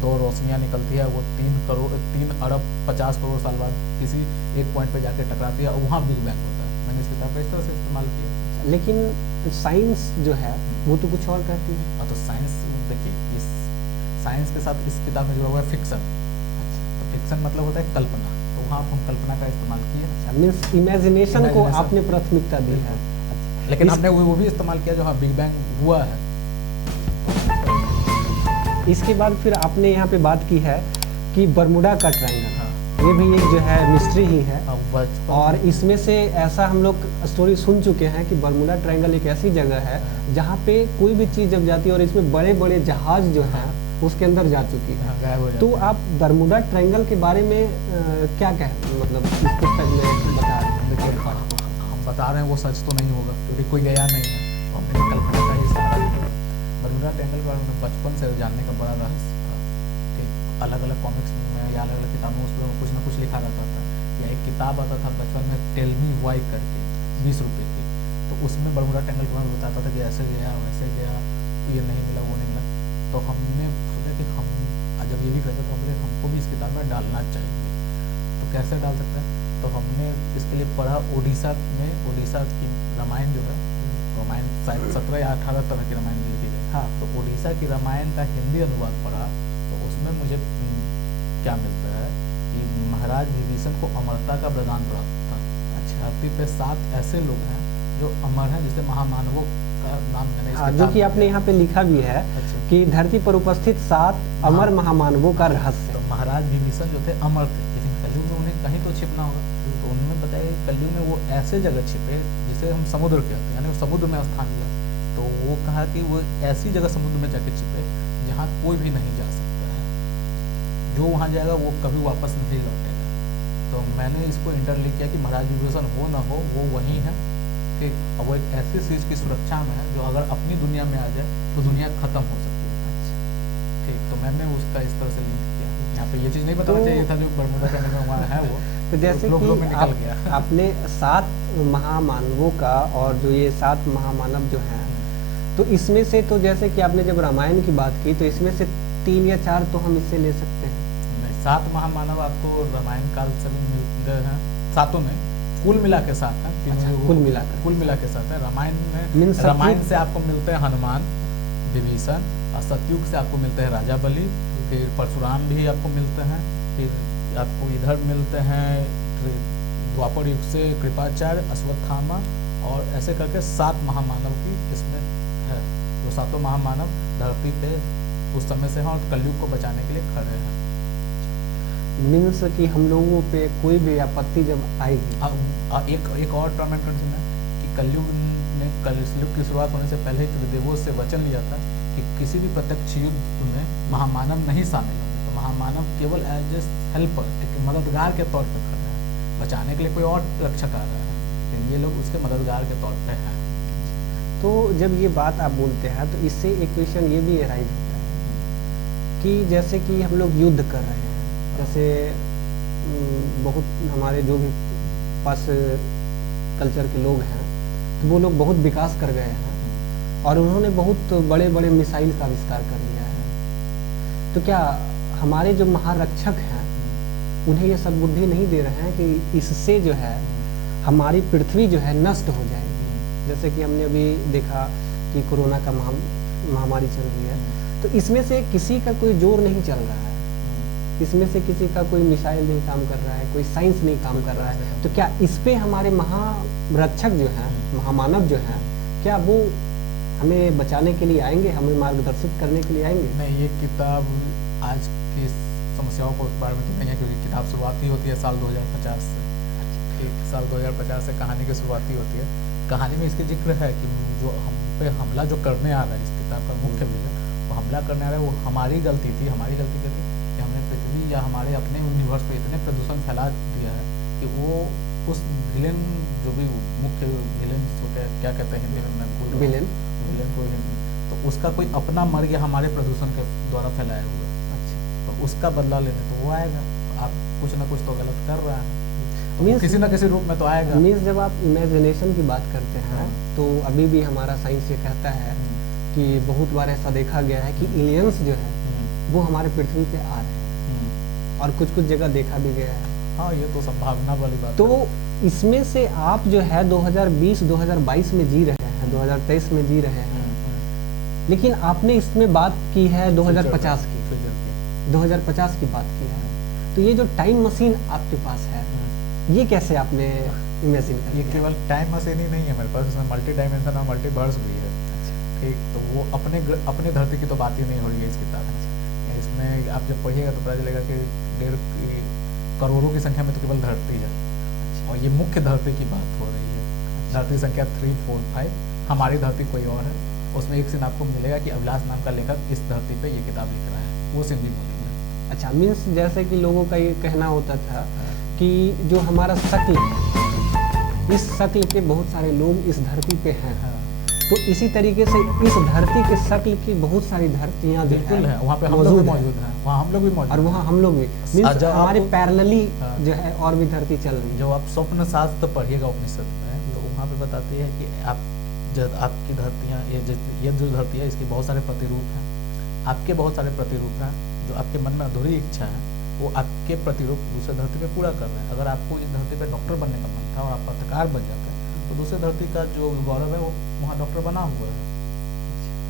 दो रोशनियाँ निकलती है, वो 3 अरब 50 करोड़ साल बाद किसी एक पॉइंट पे जाके टकराती है और वहाँ बिग बैंग होता है। मैंने इस किताब का इस तरह से इस्तेमाल किया। लेकिन साइंस जो है वो तो कुछ और कहती है। हाँ, तो साइंस देखिए, इस साइंस के साथ इस किताब में जुड़ा हुआ है फिक्सन। तो फिक्सन मतलब होता है कल्पना, तो वहाँ हम कल्पना का इस्तेमाल किए। मीन्स इमेजिनेशन को आपने प्राथमिकता दी है। लेकिन हमने वो भी इस्तेमाल किया जो हाँ बिग बैंग हुआ है। इसके बाद फिर आपने यहाँ पे बात की है कि बरमुडा का ट्रायंगल, ये भी एक जो है मिस्ट्री ही है। और इसमें से ऐसा हम लोग स्टोरी सुन चुके हैं कि बरमुडा ट्रायंगल एक ऐसी जगह है जहाँ पे कोई भी चीज़ जब जाती है और इसमें बड़े बड़े जहाज जो हैं उसके अंदर जा चुकी है। तो आप बरमुडा ट्रायंगल के बारे में क्या मतलब इस पुस्तक में बता रहे हैं? हम बता रहे हैं वो सच तो नहीं होगा क्योंकि कोई गया नहीं है, तो हमने कल्पना का ही सहारा लिया। बरमुडा ट्रायंगल के बारे में बचपन से जानने का बड़ा रहस्य था कि अलग अलग कॉमिक्स में या अलग अलग किताबों में उस पर कुछ ना कुछ लिखा रहता था। या एक किताब आता था बचपन में टेल मी व्हाई करके 20 रुपये की, तो उसमें बरमुडा ट्रायंगल के बारे में बताता था कि ऐसे गया वैसे गया, ये नहीं मिला वो नहीं मिला। तो हमने सोचा कि हम जब ये लिख रहे थे तो हमने हमको भी इस किताब में डालना चाहिए। तो कैसे डाल सकते हैं? तो हमने इसके लिए पढ़ा उड़ीसा की रामायण जो है, रामायण शायद 17 या 18 तरह की रामायण लिखी गई। हाँ, तो उड़ीसा की रामायण का हिंदी अनुवाद पढ़ा, तो उसमें मुझे क्या मिलता है कि महाराज विभीषण को अमरता का वरदान प्राप्त था। अच्छा। धरती पे 7 ऐसे लोग हैं जो अमर हैं, जिसे महामानवों का नाम मैंने इस हाँ, जो किताब कि में आपने यहाँ पे लिखा भी है अच्छा। कि धरती पर उपस्थित 7 अमर महामानवों का रहस्य। तो महाराज विभीषण जो थे अमर थे, लेकिन कलयुग में उन्हें कहीं तो छिपना होगा। तो उन्होंने बताया कि कलयुग में वो ऐसे जगह छिपे जिसे हम समुद्र कहते हैं, यानी वो समुद्र में स्थान लिया। तो वो कहा कि वो ऐसी जगह समुद्र में जाके छिपे जहाँ कोई भी नहीं जा सकता है, जो वहाँ जाएगा वो कभी वापस नहीं लौटेगा। तो मैंने इसको इंटरलिंक किया कि महाराज विभीषण हो ना हो वो वही है कि वो एक ऐसी चीज़ की सुरक्षा में है जो अगर अपनी दुनिया में आ जाए तो दुनिया खत्म हो सकती है। ठीक, तो मैंने उसका इस तरह से लिंक किया। यहाँ पे ये चीज़ नहीं बताना चाहिए था जो बरमूडा ट्रायंगल में वहाँ है वो, तो जैसे फ्लो में कि निकल गया। आपने 7 महामानवों का और जो ये 7 महामानव जो हैं, तो इसमें से तो जैसे कि आपने जब रामायण की बात की तो इसमें से 3 या 4 तो हम इससे ले सकते हैं। 7 महामानव आपको रामायण काल से भी मिलते हैं, सातों में कुल मिला के 7 हैं। अच्छा, कुल मिला के साथ है। रामायण में मीन्स रामायण से आपको मिलते हैं हनुमान, विभीषण, और सतयुग से आपको मिलते हैं राजा बलि, फिर परशुराम भी आपको मिलते हैं, फिर आपको इधर मिलते हैं द्वापर युग से कृपाचार्य, अश्वत्थामा, और ऐसे करके 7 महामानव की इसमें है। वो 7 महामानव धरती पे उस समय से हैं और कलयुग को बचाने के लिए खड़े हैं। मीन्स कि हम लोगों पे कोई भी आपत्ति जब आएगी, एक और टर्म एंड कंडीशन है कि कलयुग में कलयुग की शुरुआत होने से पहले त्रिदेवों से वचन लिया था कि किसी भी प्रत्यक्ष युद्ध में महामानव नहीं शामिल होंगे। तो महामानव केवल एज ए हेल्पर, एक मददगार के तौर पर खड़े हैं, बचाने के लिए कोई और रक्षक आ रहा है, लेकिन ये लोग उसके मददगार के तौर पर हैं। तो जब ये बात आप बोलते हैं तो इससे एक क्वेश्चन ये भी अराइज होता है कि जैसे कि हम लोग युद्ध कर रहे हैं, जैसे बहुत हमारे जो भी पास कल्चर के लोग हैं तो वो लोग बहुत विकास कर गए हैं और उन्होंने बहुत बड़े बड़े मिसाइल का आविष्कार कर लिया है। तो क्या हमारे जो महारक्षक हैं उन्हें ये सद्बुद्धि नहीं दे रहे हैं कि इससे जो है हमारी पृथ्वी जो है नष्ट हो जाएगी? जैसे कि हमने अभी देखा कि कोरोना का महामारी चल रही है, तो इसमें से किसी का कोई जोर नहीं चल रहा है, इसमें से किसी का कोई मिसाइल नहीं काम कर रहा है, कोई साइंस नहीं काम कर रहा है। तो क्या इस पे हमारे महारक्षक जो हैं, महामानव जो हैं, क्या वो हमें बचाने के लिए आएंगे, हमें मार्गदर्शित करने के लिए आएंगे? नहीं, ये किताब आज की समस्याओं को उस बारे में तो नहीं है, क्योंकि किताब शुरुआती होती है साल 2050 से। ठीक, साल 2050 से कहानी की शुरुआती होती है। कहानी में इसके जिक्र है कि जो हम पे हमला जो करने आ रहा है, इस किताब का मुख्य विजन, वो हमला करने आ रहा है, वो हमारी गलती थी। हमारी गलती क्या थी कि हमने पृथ्वी या हमारे अपने यूनिवर्स पे इतने प्रदूषण फैला दिया है कि वो उस विलेन, जो भी मुख्य विलेन होते हैं, क्या कहते हैं हिंदी में, मैं विलेन को हिंदी, तो उसका कोई अपना मर गया हमारे प्रदूषण के द्वारा फैलाया हुआ। अच्छा, तो उसका बदला लेने तो वो आएगा। आप कुछ ना कुछ तो गलत कर रहा है, तो किसी ना किसी रूप में तो आएगा। मीन्स जब आप इमेजिनेशन की बात करते हैं तो अभी भी हमारा साइंस ये कहता है कि बहुत बार ऐसा देखा गया है कि एलियंस जो है वो हमारे पृथ्वी पे आ रहे हैं और कुछ कुछ जगह देखा भी गया है। हाँ, ये तो संभावना वाली बात तो इसमें से आप जो है 2020-2022 में जी रहे हैं, 2023 में जी रहे हैं, लेकिन आपने इसमें बात की है 2050 की, 2050 की बात की है। तो ये जो टाइम मशीन आपके पास है, ये कैसे आपने इमेजिन किया? ये केवल टाइम मशीन ही नहीं है मेरे पास, इसमें मल्टी डायमेंशन और मल्टीवर्स भी है। ठीक, तो वो अपने धरती की तो बात ही नहीं हो रही है इस किताब में। इसमें आप जब पढ़िएगा तो पता चलेगा कि 1.5 करोड़ों की संख्या में तो केवल धरती है, और ये मुख्य धरती की बात हो रही है। धरती संख्या 3, 4, 5, हमारी धरती कोई और है। उसमें एक सीन आपको मिलेगा कि अभिलाष नाम का लेखक इस धरती पे ये किताब लिख रहा है, वो सीन भी बोलेंगे। अच्छा, मीन्स जैसे कि लोगों का ये कहना होता था कि जो हमारा शक्ल है, इस शक्ल के बहुत सारे लोग इस धरती पे हैं, तो इसी तरीके से इस धरती के शक्ल की बहुत सारी धरतियां बिल्कुल है, वहाँ पे हम लोग भी मौजूद हैं, वहाँ हम लोग भी मौजूद, और वहाँ हम लोग भी, मीन्स हमारे पैरेलली जो है और भी धरती चल रही है। जो आप स्वप्न शास्त्र पढ़िएगा उपनिषद में, तो वहाँ पे बताती है कि आपकी धरतियाँ, ये जो धरती है इसके बहुत सारे प्रतिरूप हैं, आपके बहुत सारे प्रतिरूप हैं। जो आपके मन में अधूरी इच्छा है वो आपके प्रतिरूप दूसरे धरती पे पूरा कर रहे हैं। अगर आपको इस धरती पे डॉक्टर बनने का मन था और आप पत्रकार बन जाते हैं, तो दूसरे धरती का जो गौरव है वो वहाँ डॉक्टर बना हुआ है।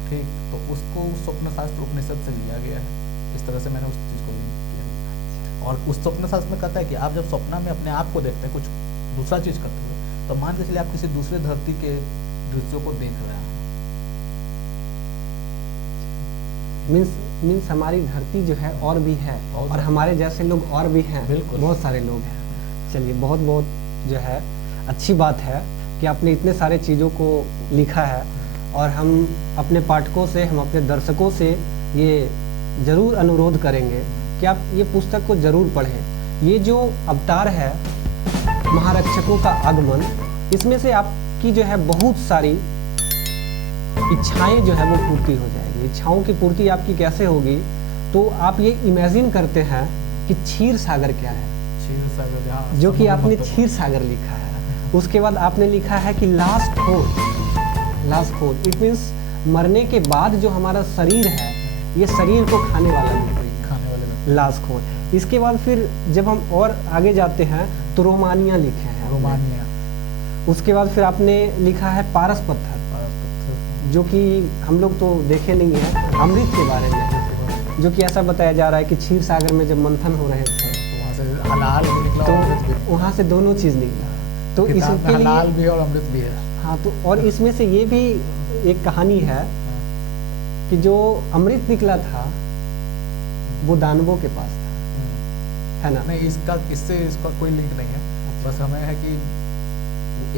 ठीक, तो उसको स्वप्न शास्त्र उपनिषद से लिया गया है। इस तरह से मैंने उस चीज़ को लिंक किया। और उस स्वप्न शास्त्र में कहता है कि आप जब स्वप्न में अपने आप को देखते हैं कुछ दूसरा चीज़ करते हुए, तो मान के चलिए आप किसी दूसरे धरती के दृश्यों को देख रहे हैं, मीन्स हमारी धरती जो है और भी है, और हमारे जैसे लोग और भी हैं, बहुत सारे लोग हैं। चलिए, बहुत बहुत जो है अच्छी बात है कि आपने इतने सारे चीज़ों को लिखा है, और हम अपने पाठकों से, हम अपने दर्शकों से ये ज़रूर अनुरोध करेंगे कि आप ये पुस्तक को ज़रूर पढ़ें। ये जो अवतार है महारक्षकों का आगमन, इसमें से आपकी जो है बहुत सारी इच्छाएं जो है वो पूर्ति हो जाएगी। इच्छाओं की पूर्ति आपकी कैसे होगी, तो आप ये इमेजिन करते हैं कि क्षीर सागर क्या है, क्षीर सागर, जो कि आपने क्षीर सागर लिखा है। उसके बाद आपने लिखा है कि लास्ट होल, इट मीन्स मरने के बाद जो हमारा शरीर है, ये शरीर को खाने वाला है, लास्ट होल। इसके बाद फिर जब हम और आगे जाते हैं तो रोमानिया लिखे हैं, रोमानिया। उसके बाद फिर आपने लिखा है पारस पत्थर, जो कि हम लोग तो देखे नहीं है, अमृत के बारे में, जो कि ऐसा बताया जा रहा है कि क्षीर सागर में जब मंथन हो रहे थे तो वहाँ से हलाल भी निकला, तो वहाँ से दोनों चीज़ निकला, तो इसके हलाल भी और अमृत भी है। हाँ, तो और इसमें से ये भी एक कहानी है कि जो अमृत निकला था वो दानवों के पास था, है ना? नहीं, इसका कोई लिंक नहीं है, बस हमें है कि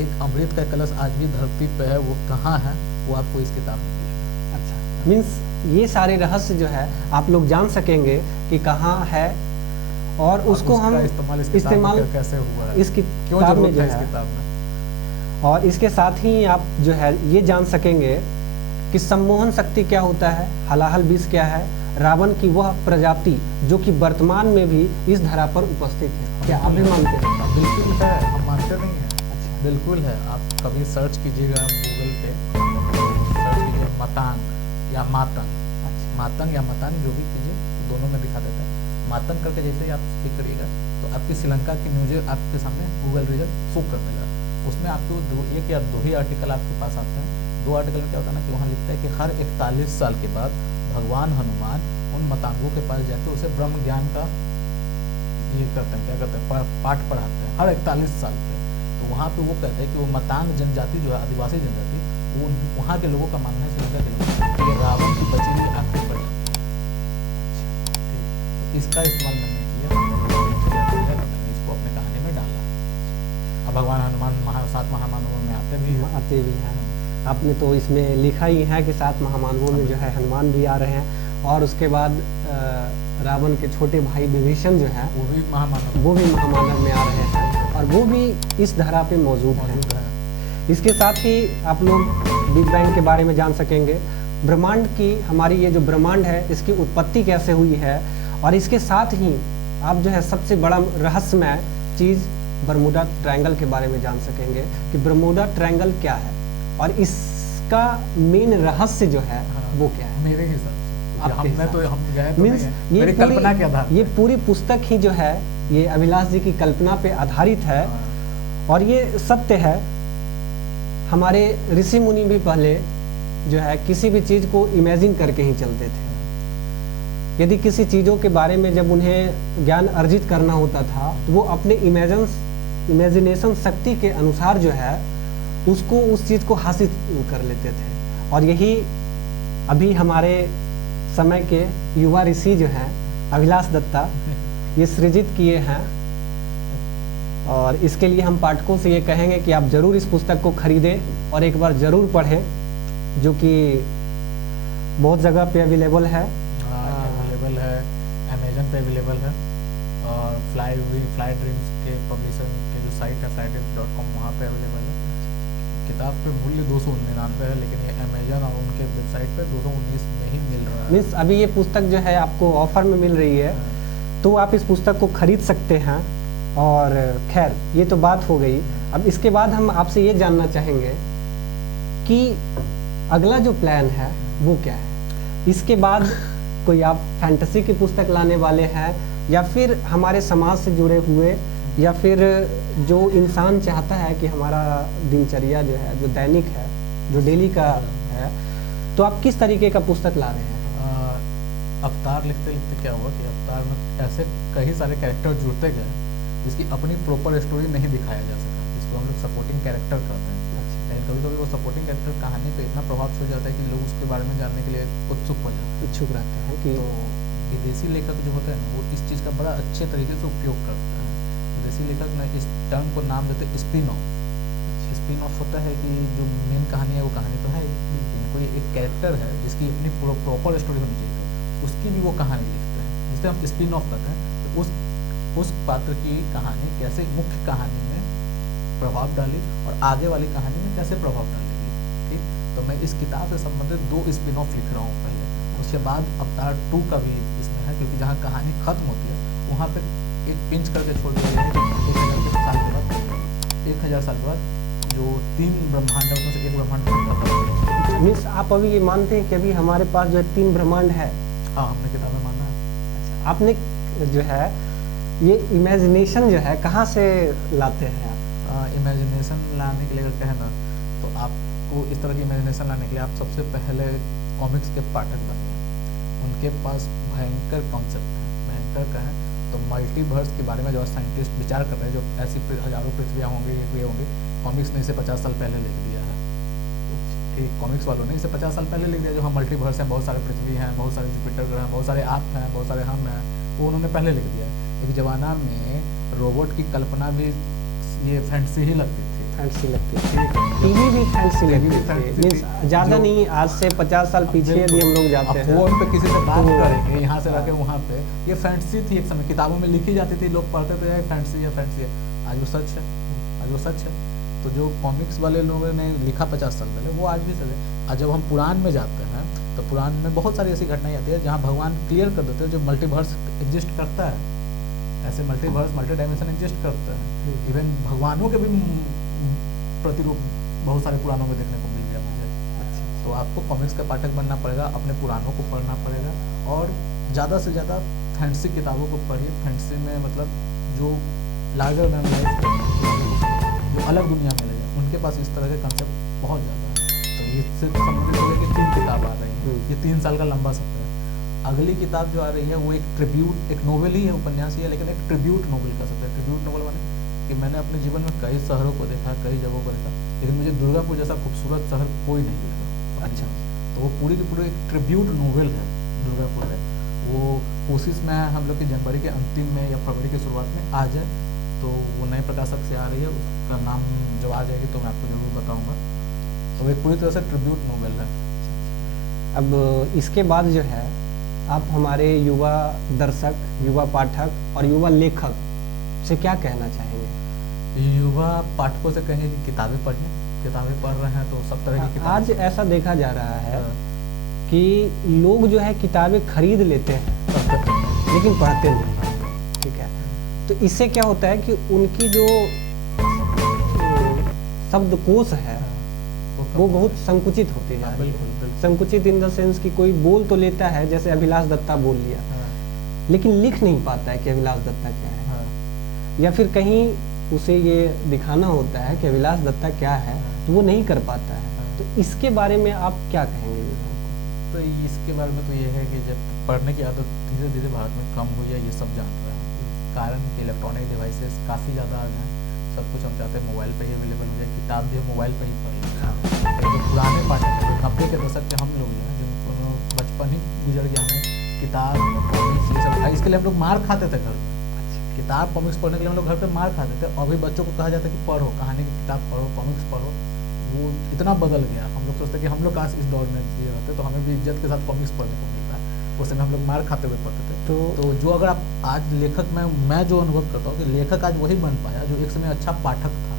एक अमृत का कलश आज भी धरती पे है, वो कहाँ है वो आपको इस किताब में मिलेगा। अच्छा, मीन्स ये सारे रहस्य जो है आप लोग जान सकेंगे कि कहाँ है, और उसको हम इस्तेमाल कैसे हुआ है, इस किताब में जो है, और इसके साथ ही आप जो है ये जान सकेंगे कि सम्मोहन शक्ति क्या होता है, हलाहल विष क्या है, रावण की वह प्रजाति जो कि वर्तमान में भी इस धरा पर उपस्थित है। क्या आप भी मानते हैं? बिल्कुल है, हम मानते नहीं हैं। अच्छा, बिल्कुल है। आप कभी सर्च कीजिएगा गूगल पे, सर्च कीजिए मतंग या मातंग, मातंग या मतंग, जो भी कीजिए दोनों में दिखा देता है। मातंग करके जैसे ही आप क्लिक करिएगा तो आपकी श्रीलंका की न्यूज़ आपके सामने गूगल रिजल्ट शो कर देगा। उसमें आपको एक या दो ही आर्टिकल आपके पास आते हैं। दो आर्टिकल में क्या होता है ना कि वहाँ लिखता है कि हर 41 साल के बाद भगवान हनुमान उन मतांगों के पास जाकर उसे ब्रह्म ज्ञान का ये करते हैं, क्या करते हैं, पाठ पढ़ाते हैं हर 41 साल पे। तो वहाँ पे वो कहते हैं कि वो मतांग जनजाति जो है, आदिवासी जनजाति, वो वहाँ के लोगों का मानना है, श्रीलंका के लोग, कि रावण की बची हुई आखिरी प्रजा। तो इसका इस्तेमाल मैंने किया, इसको अपने कहानी में डाला। अब भगवान हनुमान 7 महामानवों में आते भी हैं। आपने तो इसमें लिखा ही है कि 7 महामानवों में जो है हनुमान भी आ रहे हैं, और उसके बाद रावण के छोटे भाई विभीषण जो है वो भी महामानव में आ रहे हैं, और वो भी इस धरा पे मौजूद है। इसके साथ ही आप लोग बिग बैंग के बारे में जान सकेंगे, ब्रह्मांड की, हमारी ये जो ब्रह्मांड है इसकी उत्पत्ति कैसे हुई है, और इसके साथ ही आप जो है सबसे बड़ा रहस्यमय चीज़ बरमूडा ट्रायंगल के बारे में जान सकेंगे कि बरमूडा ट्रायंगल क्या है, और इसका मेन रहस्य जो है वो क्या है। मेरे हिसाब से हमने तो हम गए तो मीन्स मेरी कल्पना के आधार ये पूरी पुस्तक ही जो है ये अभिलाष जी की कल्पना पे आधारित है, और ये सत्य है। हमारे ऋषि मुनि भी पहले जो है किसी भी चीज़ को इमेजिन करके ही चलते थे। यदि किसी चीज़ों के बारे में जब उन्हें ज्ञान अर्जित करना होता था तो वो अपने इमेजिनेशन शक्ति के अनुसार जो है उसको, उस चीज़ को हासिल कर लेते थे। और यही अभी हमारे समय के युवा ऋषि जो हैं अभिलाष दत्ता ये सृजित किए हैं, और इसके लिए हम पाठकों से ये कहेंगे कि आप ज़रूर इस पुस्तक को खरीदें और एक बार ज़रूर पढ़ें, जो कि बहुत जगह पे अवेलेबल है। अवेलेबल है, अमेजन पे अवेलेबल है, और फ्लाई ड्रीम्स के पब्लिशर के जो साइट है flydreams.com वहाँ पे अवेलेबल है। किताब पे मूल्य 299 है, लेकिन ये अमेजन और उनके वेबसाइट पे 219 में ही मिल रहा है। मीन्स अभी ये पुस्तक जो है आपको ऑफर में मिल रही है, तो आप इस पुस्तक को खरीद सकते हैं। और खैर ये तो बात हो गई। अब इसके बाद हम आपसे ये जानना चाहेंगे कि अगला जो प्लान है वो क्या है। इसके बाद कोई आप फैंटेसी की पुस्तक लाने वाले हैं, या फिर हमारे समाज से जुड़े हुए, या फिर जो इंसान चाहता है कि हमारा दिनचर्या जो है, जो दैनिक है, जो डेली का है, तो आप किस तरीके का पुस्तक ला रहे हैं? अवतार लिखते लिखते क्या हुआ कि अवतार में ऐसे कई सारे कैरेक्टर जुड़ते गए जिसकी अपनी प्रॉपर स्टोरी नहीं दिखाया जा सका। इसको जो हम लोग सपोर्टिंग कैरेक्टर कहते हैं। लेकिन कभी कभी वो सपोर्टिंग कैरेक्टर कहानी पे इतना प्रभाव छोड़ जाता है कि लोग उसके बारे में जानने के लिए उत्सुक हो जाते हैं, इच्छुक रहते हैं कि तो विदेशी लेखक जो होते हैं ना, वो इस चीज़ का बड़ा अच्छे तरीके से उपयोग करते हैं। विदेशी लेखक ने इस टर्म को नाम देते हैं स्पिन ऑफ। स्पिन ऑफ होता है कि जो मेन कहानी है वो कहानी तो है ही, लेकिन कोई एक कैरेक्टर है जिसकी अपनी प्रॉपर स्टोरी होनी चाहिए, उसकी भी वो कहानी लिखते हैं, जिसे हम स्पिन ऑफ कहते हैं। तो उस पात्र की कहानी कैसे मुख्य कहानी में प्रभाव डाली और आगे वाली कहानी में कैसे प्रभाव डालेगी। ठीक, तो मैं इस किताब से संबंधित 2 स्पिन ऑफ लिख रहा हूँ पहले, उसके बाद अवतार 2 का भी इसमें है, क्योंकि जहाँ कहानी खत्म होती है वहाँ पे एक पिंच करके छोड़ दिया गया है 1000 साल के बाद जो 3 ब्रह्मांड है उसमें से एक ब्रह्मांड खत्म। मीन्स आप अभी ये मानते हैं कि अभी हमारे पास जो है 3 ब्रह्मांड है? हाँ, हमने किताब में माना है। आपने जो है ये इमेजिनेशन जो है कहाँ से लाते हैं आप? इमेजिनेशन लाने के लिए अगर कहें ना, तो आपको इस तरह की इमेजिनेशन लाने के लिए आप सबसे पहले कॉमिक्स के पाठक बनिए। उनके पास भयंकर कॉन्सेप्ट है, भयंकर का है तो मल्टीवर्स के बारे में जो साइंटिस्ट विचार कर रहे हैं, जो ऐसी हजारों पृथ्वियाँ होंगी, ये होंगी, कॉमिक्स ने इसे 50 साल पहले लिख दिया है। ठीक, कॉमिक्स वालों ने इसे 50 साल पहले लिख दिया। जो हम मल्टीवर्स हैं, बहुत सारे पृथ्वी हैं, बहुत सारे जुपिटर ग्रह हैं, बहुत सारे आप हैं, बहुत सारे हम हैं, वो उन्होंने पहले लिख दिया है। एक ज़माना में रोबोट की कल्पना भी ये फैंटेसी ही लगती थी, फैंसी लगती थी, टीवी भी फैंसी लगती थी। मीन्स ज़्यादा नहीं, आज से 50 साल पीछे यदि हम लोग जाते हैं, फोन पे किसी से बात करेंगे, यहाँ से रखे वहाँ पे, ये फैंटेसी थी एक समय, किताबों में लिखी जाती थी, लोग पढ़ते थे फैंटेसी है, फैंटेसी है। आज वो सच है, आज वो सच है। तो जो कॉमिक्स वाले लोगों ने लिखा 50 साल पहले, वो आज भी सच है। और जब हम पुराण में जाते हैं तो पुराण में बहुत सारी ऐसी घटनाएं आती है जहाँ भगवान क्लियर कर देते हैं जो मल्टीवर्स एग्जिस्ट करता है, ऐसे मल्टीवर्स मल्टी डायमेंशन एग्जिस्ट करता है। इवन भगवानों के भी प्रतिरूप बहुत सारे पुराणों में देखने को मिल गया मुझे। तो आपको कॉमिक्स का पाठक बनना पड़ेगा, अपने पुराणों को पढ़ना पड़ेगा और ज़्यादा से ज़्यादा फैंटेसी किताबों को पढ़िए। फैंटेसी में मतलब जो लार्जर देन लाइफ, जो अलग दुनिया में ले जाए, उनके पास इस तरह के कंसेप्ट बहुत ज़्यादा है। तो इससे संबंधित हो गया कि 3 किताब आ रही हैं, ये 3 साल का लंबा सफ़र है। अगली किताब जो आ रही है वो एक ट्रिब्यूट, एक नोवेल ही है, उपन्यास ही है, लेकिन एक ट्रिब्यूट नोवेल कर सकते हैं। ट्रिब्यूट नोवेल माने कि मैंने अपने जीवन में कई शहरों को देखा, कई जगहों को देखा, लेकिन मुझे दुर्गापुर जैसा खूबसूरत शहर कोई नहीं दिखा। अच्छा, तो वो पूरी की पूरी एक ट्रिब्यूट नोवेल है दुर्गापुर में। वो कोशिश में है हम लोग की जनवरी के अंतिम में या फरवरी की शुरुआत में आ जाए, तो वो नए प्रकाशक से आ रही है, उसका नाम जब आ जाएगी तो मैं आपको जरूर बताऊँगा। तो एक पूरी तरह से ट्रिब्यूट नोवेल है। अब इसके बाद जो है आप हमारे युवा दर्शक, युवा पाठक और युवा लेखक से क्या कहना चाहेंगे? युवा पाठकों से कहेंगे कि किताबें पढ़ें, किताबें पढ़ रहे हैं तो सब तरह की किताबें। आज ऐसा देखा जा रहा है कि लोग जो है किताबें खरीद लेते हैं लेकिन पढ़ते नहीं। ठीक है, तो इससे क्या होता है कि उनकी जो शब्दकोश है वो बहुत संकुचित होती जा रही है। संकुचित इन द सेंस कि कोई बोल तो लेता है, जैसे अभिलाष दत्ता बोल लिया, लेकिन लिख नहीं पाता है कि अभिलाष दत्ता क्या है, या फिर कहीं उसे ये दिखाना होता है कि अभिलाष दत्ता क्या है, तो वो नहीं कर पाता है। तो इसके बारे में आप क्या कहेंगे? तो इसके बारे में तो ये है कि जब पढ़ने की आदत धीरे धीरे भारत में कम हुई है, ये सब जान रहे हैं। कारण कि इलेक्ट्रॉनिक डिवाइसेस काफ़ी ज़्यादा आ गए हैं, सब कुछ हम चाहते हैं मोबाइल पे ही अवेलेबल हो जाए, किताब भी मोबाइल पे ही पढ़ें। जो पुराने पाठक हैं, 90 के दशक के हम लोग जो हैं, जिनको बचपन ही गुजर गया, हमें किताब कॉमिक्स ये सब, इसके लिए हम लोग मार खाते थे घर में। किताब कॉमिक्स पढ़ने के लिए हम लोग घर पे मार खाते थे। अभी बच्चों को कहा जाता है कि पढ़ो, कहानी की किताब पढ़ो, कॉमिक्स पढ़ो। वो इतना बदल गया, हम लोग सोचते कि हम लोग काश इस दौर में जिए रहते तो हमें भी इज्जत के साथ कॉमिक्स पढ़ने को मिलता है। उस समय हम लोग मार खाते हुए पढ़ते थे। तो जो अगर आप आज लेखक में, मैं जो अनुभव करता हूँ कि लेखक आज वही बन पाया जो एक समय अच्छा पाठक था।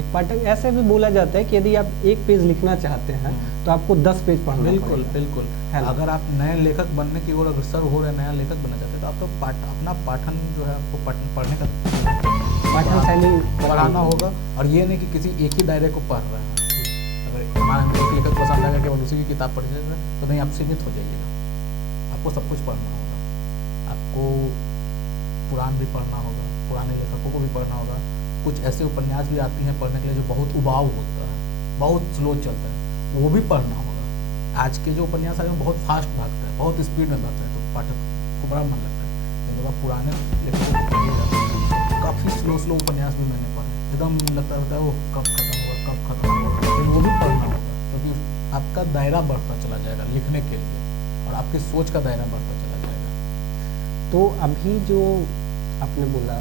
एक पाठक, ऐसे भी बोला जाता है कि यदि आप 1 पेज लिखना चाहते हैं तो आपको 10 पेज पढ़ना पड़ेगा। बिल्कुल बिल्कुल। अगर आप नए लेखक बनने की ओर अग्रसर हो रहे, नया लेखक बनना चाहते हैं तो आपको अपना पाठन जो है आपको पढ़ने का पाठन शैली बढ़ाना होगा। और ये नहीं कि किसी एक ही दायरे को पढ़ रहा है। अगर मान एक लेखक पसंद आएगा केवल उसी की किताब पढ़ जाएगा तो नहीं, आप सीमित हो जाइएगा। आपको सब कुछ पढ़ना होगा, आपको पुराण भी पढ़ना होगा, पुराने लेखकों को भी पढ़ना होगा। कुछ ऐसे उपन्यास भी आती हैं पढ़ने के लिए जो बहुत उबाऊ होता है, बहुत स्लो चलता है, वो भी पढ़ना होगा। आज के जो उपन्यास आए हैं बहुत फास्ट भागता है, बहुत स्पीड में भागता है, तो पाठक को बड़ा मन लगता है। लेकिन जब आप पुराने लेखकों को पढ़िएगा, काफ़ी स्लो उपन्यास भी मैंने पढ़ा, एकदम लगता है वो कब खत्म होगा कब खत्म होगा, लेकिन वो भी पढ़ना होगा क्योंकि आपका दायरा बढ़ता चला जाएगा लिखने के लिए और आपकी सोच का दायरा बढ़ता चला जाएगा। तो अभी जो आपने बोला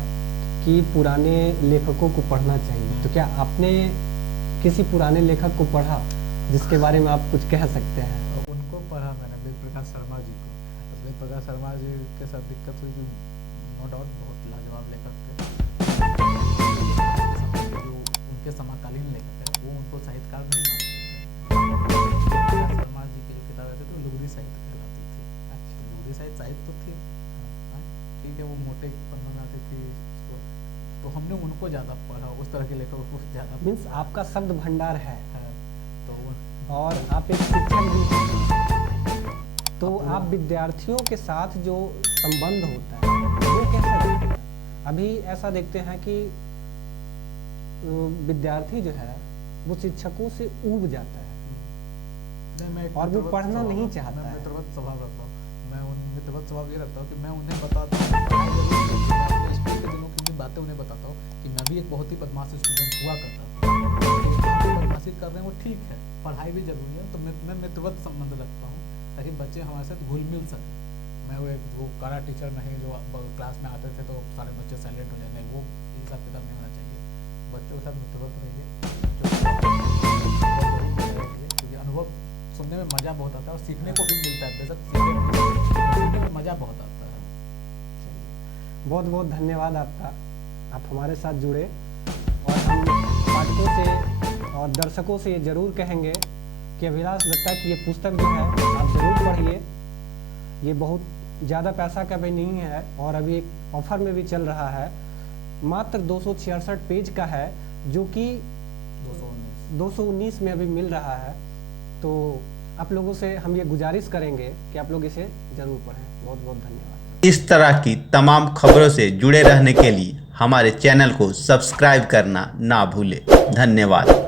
कि पुराने लेखकों को पढ़ना चाहिए, तो क्या आपने किसी पुराने लेखक को पढ़ा जिसके बारे में आप कुछ कह सकते हैं? उनको पढ़ा मैंने, वेद प्रकाश शर्मा जी को। तो वेद प्रकाश शर्मा जी के साथ दिक्कत हुई कि नो डाउट बहुत लाजवाब लेखक थे, जो उनके समकालीन लेखक थे वो उनको साहित्यकार नहीं मानते थे। शर्मा जी की जो किताबें थी तो लुगरी साहित्य कहलाती थी। अच्छा, लुगरी साहित्य तो थी, ठीक है, वो मोटे पन्नों में आती थी, तो हमने उनको ज़्यादा पढ़ा, उस तरह के लेखकों को ज़्यादा। मीन्स आपका शब्द भंडार है तो और आप एक शिक्षक भी हैं, तो आप विद्यार्थियों के साथ जो संबंध होता है वो कैसा देखते हैं? अभी ऐसा देखते हैं कि विद्यार्थी जो है वो शिक्षकों से ऊब जाता है और वो पढ़ना नहीं चाहता है। मित्रवत स्वभाव रखता हूँ मैं, मित्रवत स्वभाव ये रखता हूँ कि मैं उन्हें बताता हूँ स्कूल के दिनों की बातें उन्हें बताता हूँ कि मैं भी एक बहुत ही बदमाश स्टूडेंट हुआ करता था। बदमाशी कर रहे हैं वो ठीक है, पढ़ाई भी जरूरी है, तो मैं मित्रवत संबंध रखता हूँ ताकि बच्चे हमारे साथ घुल मिल सकें। मैं वो कड़ा टीचर नहीं जो क्लास में आते थे तो सारे बच्चे साइलेंट हो जाते, वो हिसाब किताब नहीं होना चाहिए। बच्चों के साथ मित्रवत रहिए, क्योंकि अनुभव सुनने में मज़ा बहुत आता है और सीखने को भी मिलता है, बेशक सीखने में मज़ा बहुत आता है। बहुत बहुत धन्यवाद आपका, आप हमारे साथ जुड़े और हम पाठकों से और दर्शकों से ये जरूर कहेंगे कि अभिलाष दत्ता की ये पुस्तक जो है आप जरूर पढ़िए। ये बहुत ज़्यादा पैसा का भी नहीं है और अभी एक ऑफर में भी चल रहा है, मात्र 266 पेज का है जो कि 219 में अभी मिल रहा है। तो आप लोगों से हम ये गुजारिश करेंगे कि आप लोग इसे जरूर पढ़ें। बहुत बहुत धन्यवाद। इस तरह की तमाम खबरों से जुड़े रहने के लिए हमारे चैनल को सब्सक्राइब करना ना भूलें। धन्यवाद।